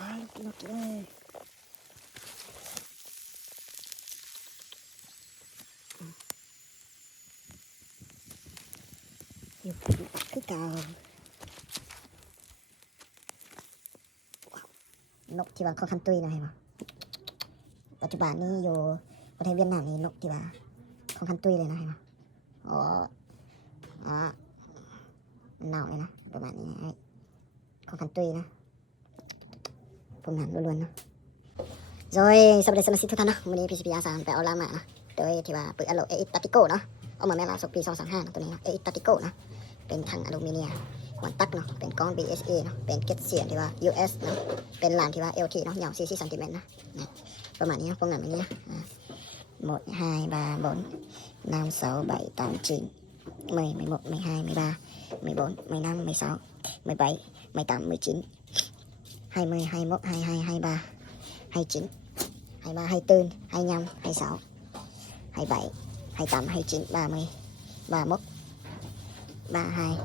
Lột lên. Nhiều cái càoนกที่ว่าค่อนข้างตุ้ยนะเห็นบ่ปัจจุบันนี้อยู่ประเทศเวียดนามนี่นกที่ว่าค่อนข้างตุ้ยเลยนะเห็นบ่เน่าเลยนะประมาณนี้ค่อนข้างตุ้ยนะผมหันล้วนๆนะrồiสวัสดีสมาชิกทุกท่านนะวันนี้ PCP R3 ไปเอาลามานะโดยที่ว่าปืนอโล AX Tactical เนาะเอามาแม่ล่าสุดปี2025นะตัวนี้นะ AX Tactical นะเป็นถังอลูมิเนียมขวานตักเนาะเป็นกล้อง BSA เนาะเป็นเกตเสียงที่ว่า US เนาะเป็นลานที่ว่า LT เนาะยาว40ซนนะประมาณนี้นะพวกนั้นอย่างนี้นะ1 2 3 4 5 6 7 8 9 10 11 12 13 14 15 16 17 18 19 20 21 22 23 29 23 24 25 26 27 28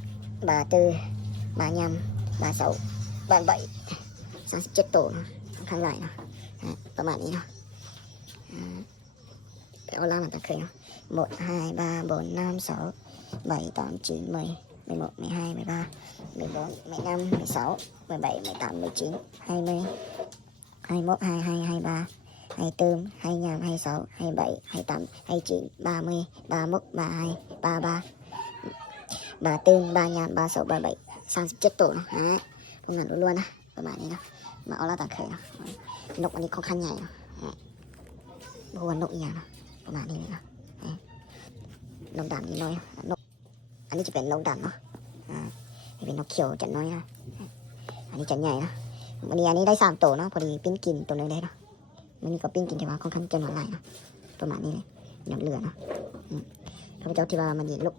29 30 31 32 33 34 35 36 37 37ตัวนะข้างใหญ่นะประมาณนี้เนาะไปเอาล่ามาตะเคยเนาะ1 2 3 4 5 6 7 8 9 10 11 12 12 13 14 15 16 17 18 19 20 21 22 23 24 25 26 27 28 29 30 31 32 33 34 35 36 37 37ตัวเนาะพวกนั้นล้วนๆนะประมาณนี้เนาะมาเอาล่าตะเคยเนาะนกอันนี้ค่อนข้างใหญ่เนาะบ่ว่านกอีหยังเนาะประมาณนี้เลยเนาะนกดำนิดหน่อยนกอันนี้จะเป็นนกดำเนาะนี่เป็นนกเขียวจะน้อยนะอันนี้จะใหญ่นะวันนี้อันนี้ได้3ตัวเนาะพอดีปิ้นกินตัวนึงได้เนาะมันนี่ก็ปิ้นกินที่ว่าค่อนข้างจะหลายนะประมาณนี้เลยน้ำเหลือเนาะข้าพเจ้าที่ว่ามันยิงลูก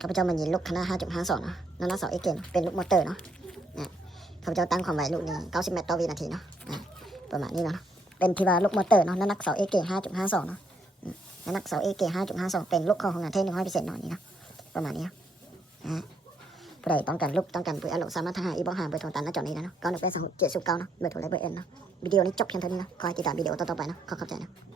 ข้าพเจ้ามันยิงลูกคณะ 5.52 เนาะนั่นละ2 เอเกนเป็นลูกมอเตอร์เนาะข้าพเจ้าตั้งความไว้ลูกนี้90 เมตรต่อวินาทีเนาะประมาณนี้เนาะเป็นที่ว่าลูกมอเตอร์เนาะน้ำหนัก2 เอเกน 5.52 เนาะน้ำหนัก2 เอเกน 5.52 เป็นลูกของงานเทศ 100% เนาะนี่นะประมาณนี้ผู้ใดต้องการลูกต้องการปืนอโลสามารถทางหาอีบอกหาเบอร์โทรตามหน้าจอนี้ได้เนาะ9182 709เนาะเบอร์โทรและเบอร์เอ็นเนาะวิดีโอนี้จบเพียงเท่านี้นะขอให้ติดตามวิดีโอต่อๆไปนะขอขอบใจนะ